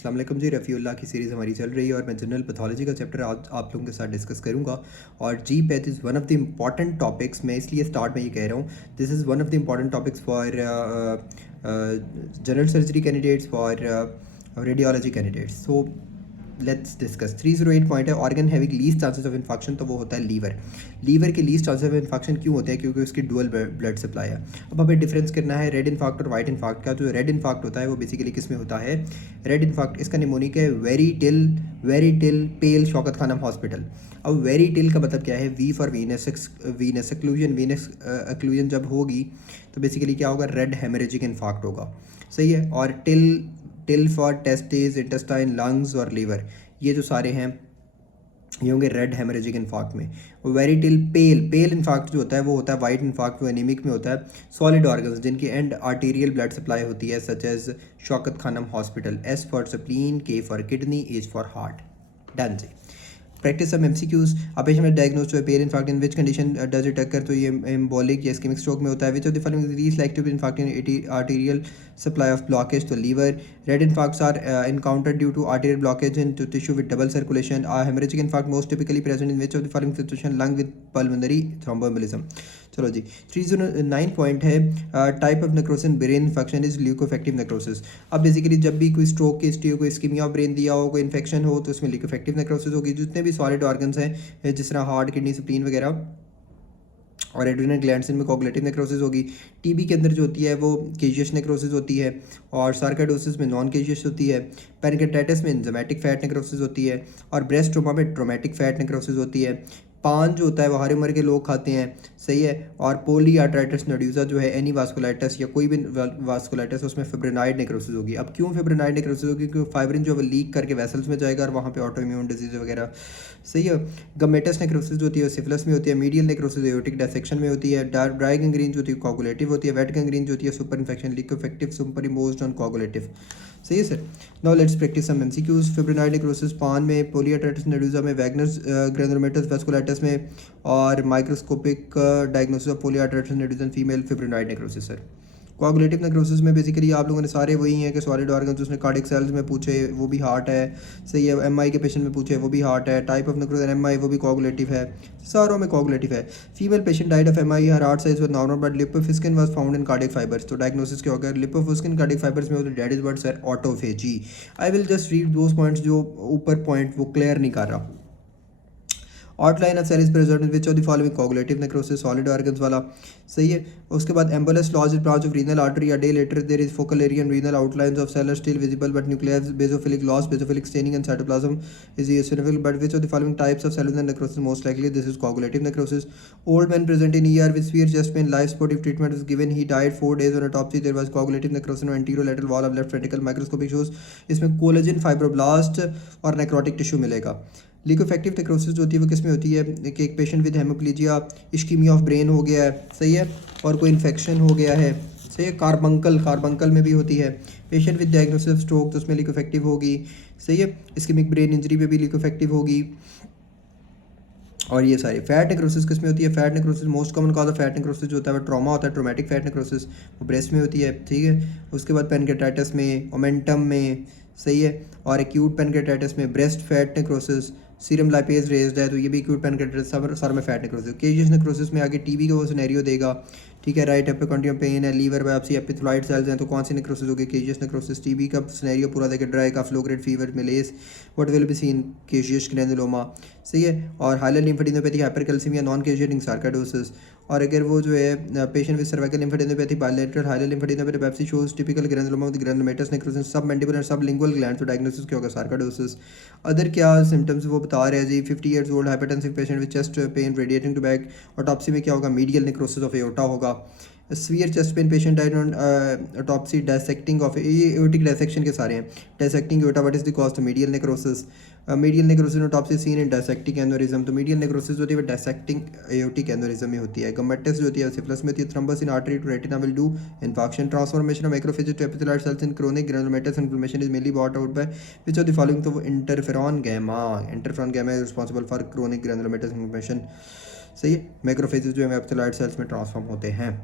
अस्सलाम वालेकुम जी। रफ़ीउल्लाह की सीरीज़ हमारी चल रही है और मैं जनरल पैथोलॉजी का चैप्टर आज आप लोगों के साथ डिस्कस करूंगा। और G path is one of the important topics. मैं इसलिए स्टार्ट में ये कह रहा हूँ, this is one of the important topics for general surgery candidates, for radiology candidates. So let's discuss. 308 point है, organ having least chances of infection, तो वो होता है लीवर। लीवर के लीस्ट चांसेस ऑफ इन्फेक्शन क्यों होते हैं? क्योंकि उसकी डुअल ब्लड सप्लाई है। अब हमें डिफरेंस करना है रेड इन्फाक्ट और वाइट इन्फाक्ट का। जो रेड इन्फाक्ट होता है वो बेसिकली किस में होता है? रेड इन्फाक्ट, इसका निमोनिक है very till pale Shaukat Khanam hospital. अब वेरी टिल का मतलब क्या है? V for venous occlusion. Venous occlusion जब होगी तो बेसिकली क्या होगा? रेड हेमरेजिक इन्फाक्ट होगा। सही है। और till for testis, intestine, lungs और लीवर, ये जो सारे हैं ये होंगे रेड हेमरेजिक इन्फाक्ट में। वेरी टिल पेल इन्फाक्ट जो होता है वो होता है वाइट इन्फाक्ट, वो एनीमिक में होता है। सॉलिड ऑर्गन्स जिनकी एंड आर्टीरियल ब्लड सप्लाई होती है, such as Shaukat Khanam hospital. S for spleen, K for kidney, H for heart. Done जी। Practice some MCQs। अब पेशेंट में diagnose to pale infarct in which condition does it occur? तो ये embolic या ischaemic stroke में होता है। Which of the following is selective infarct in arterial supply of blockage? तो liver. Red इन्फाक्ट्स are encountered due to arterial blockage into tissue with double circulation. Hemorrhagic infarct most typically present in which of the following situation? Lung with pulmonary thromboembolism. चलो जी। 309 point है, type of necrosis brain infection is liquefactive necrosis. अब basically जब भी कोई stroke की history हो, कोई इस्कीमिया ऑफ ब्रेन दिया हो, कोई इन्फेक्शन हो, तो उसमें ल्यूकोफेक्टिव नेक्रोसिस होगी। जितने भी सॉलिड ऑर्गन्स हैं जिस तरह हार्ट, किडनी, स्प्लीन वगैरह और एड्रिनल ग्लैंड्स, इनमें कोगुलेटिव नेक्रोसिस होगी। टीबी के अंदर जो होती है वो केशियस नेक्रोसिस होती है और सार्काइडोसिस में नॉन केशियस होती है। पैनक्रेटाइटिस में एंजाइमेटिक फैट नेक्रोसिस होती है और ब्रेस्ट ट्रोमा में ट्रोमेटिक फैट नेक्रोसिस होती है। पान जो होता है वो हर उम्र के लोग खाते हैं, सही है। और पोली आर्ट्राइटिस नोड्यूसा जो है, एनी वास्कुलाइटिस या कोई भी वास्कुलाइटिस, उसमें फिब्रिनाइड नेक्रोसिस होगी। अब क्यों फिब्रिनाइड नेक्रोसिस होगी? क्योंकि फाइब्रिन जो है लीक करके वेसल्स में जाएगा और वहाँ पे ऑटो इम्यून डिजीज वगैरह, सही है। गमेटस नेक्रोसिस जो होती है सिफिलिस में होती है। मीडियल नेक्रोसिस एओर्टिक डायसेक्शन में होती है। ड्राई गैंग्रीन जो होती है कोगुलेटिव होती है। वेट गैंग्रीन जो होती है super infection, liquefactive super imposed on coagulative. सही है sir. Now let's practice some MCQs। Fibrinoid necrosis PAN में, पोलीआर्ट्राइटिस नोड्यूसा में, वैगनर्स ग्रैनुलोमेटस वास्कुलाइटिस में और microscopic diagnosis of polyarteritis nodosa female fibrinoid necrosis sir. Coagulative necrosis में बेसिकली आप लोगों ने सारे वही हैं कि सॉलिड ऑर्गन्स, उसने कार्डियक सेल्स में पूछे वो भी हार्ट है, सही है। MI के पेशेंट में पूछे वो भी हार्ट है। टाइप ऑफ नेक्रोसिस MI वो भी कोआगुलेटिव है, सारों में कोआगुलेटिव है। Female patient died of MI, her heart size was normal but lipofuscin was found in cardiac fibres. तो डायग्नोसिस क्या होगा? लिपोफिस्किन कार्डियक फाइबर्स में हो तो that is what sir? Autophagy. I will just read those points जो ऊपर point वो क्लियर नहीं कर रहा। Outline of cell is present in which of the following? Coagulative necrosis, solid organs वाला, सही है। उसके बाद एम्बुलस laws branch of renal artery, a day later there is focal area and renal outlines of cell are still visible but nuclear basophilic loss, basophilic staining and cytoplasm is eosinophil, but which of the following types of cellular necrosis most likely? This is coagulative necrosis. Old man present in ER with severe chest pain, life supportive treatment was given, he died 4 days on autopsy, there was coagulative necrosis on anterolateral wall of left ventricle, microscopic shows इसमें collagen fibroblast और necrotic tissue मिलेगा। लिकोफेक्टिव necrosis जो होती है वो किस में होती है? कि एक पेशेंट विद हेमोप्लीजिया, इश्कीमिया ऑफ ब्रेन हो गया है, सही है, और कोई इन्फेक्शन हो गया है, सही है। कार्बंकल में भी होती है। Patient with diagnosis of stroke तो उसमें लिकोफेक्टिव होगी, सही है। इस्केमिक ब्रेन इंजरी पे भी लिकोफेक्टिव होगी। और ये सारी फैट नेक्रोसिस किस में होती है? Fat necrosis most common cause of fat necrosis जो होता है वो ट्रॉमा होता है, ट्रोमेटिक फैट नेक्रोसिस, वो ब्रेस्ट में होती है, ठीक है। उसके बाद पैनक्रेटाइटिस में, ओमेंटम में, सही है। और एक्यूट पैनक्रेटाइटिस में breast fat necrosis, serum lipase raised है तो ये भी एक्यूट पैनक्रेटाइटिस, सारे में फैट नेक्रोसिस। केशियस नेक्रोसिस में आगे टीबी का वो सिनेरियो देगा, ठीक है। राइट एपिकॉन्ड्रियम पेन है, लीवर बायोप्सी, एपिथेलियल सेल्स हैं, तो कौन सी नेक्रोसिस होगी? Caseous necrosis. टीबी का सिनेरियो पूरा देगा, dry cough, low grade fever, malaise, what will be seen? Caseous granuloma, सही है। और hilar lymphadenopathy, hypercalcaemia, non caseating sarcoidosis. और अगर वो जो है patient with cervical lymphadenopathy, bilateral hilar lymphadenopathy, biopsy shows typical granuloma with granulomatous necrosis, submandibular और सब लिंगुअल ग्लैंड, तो डायग्नोसिस क्या होगा? सार्काइडोसिस। अदर क्या सिम्टम्स वो बता रहे हैं जी? 50 years old hypertensive patient with chest pain radiating to back, autopsy में क्या होगा? मीडियल नेक्रोसिस ऑफ एओर्टा होगा। Severe chest pain patient died on autopsy dissecting of, ये एओर्टिक डायसेक्शन के सारे हैं। Dissecting aorta, what is the cause? Medial necrosis. Medial necrosis autopsy seen in dissecting aneurysm, तो medial necrosis जो होती है वो डायसेक्टिंग एओर्टिक एनोरिज्म में होती है। गमेटस जो होती है सिफिलिस में होती है। Thrombus in artery to retina will do infection. Transformation of macrophages to epithelial cells in chronic granulomatous inflammation is mainly brought out by which of the following? तो वो interferon gamma is responsible for chronic granulomatous inflammation, सही है। Macrophages जो है epithelial cells में transform होते हैं।